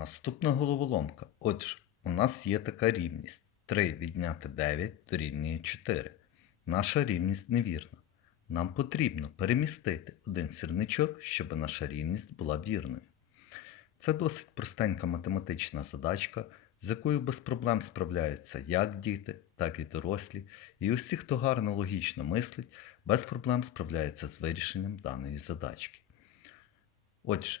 Наступна головоломка. Отже, у нас є така рівність. 3 відняти 9 дорівнює 4. Наша рівність невірна. Нам потрібно перемістити один сірничок, щоб наша рівність була вірною. Це досить простенька математична задачка, з якою без проблем справляються як діти, так і дорослі, і усі, хто гарно логічно мислить, без проблем справляються з вирішенням даної задачки. Отже,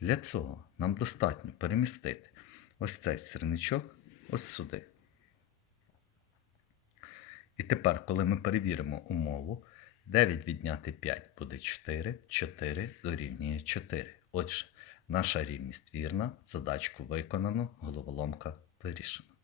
Для цього нам достатньо перемістити ось цей сірничок ось сюди. І тепер, коли ми перевіримо умову, 9 відняти 5 буде 4, 4 дорівнює 4. Отже, наша рівність вірна, задачку виконано, головоломка вирішена.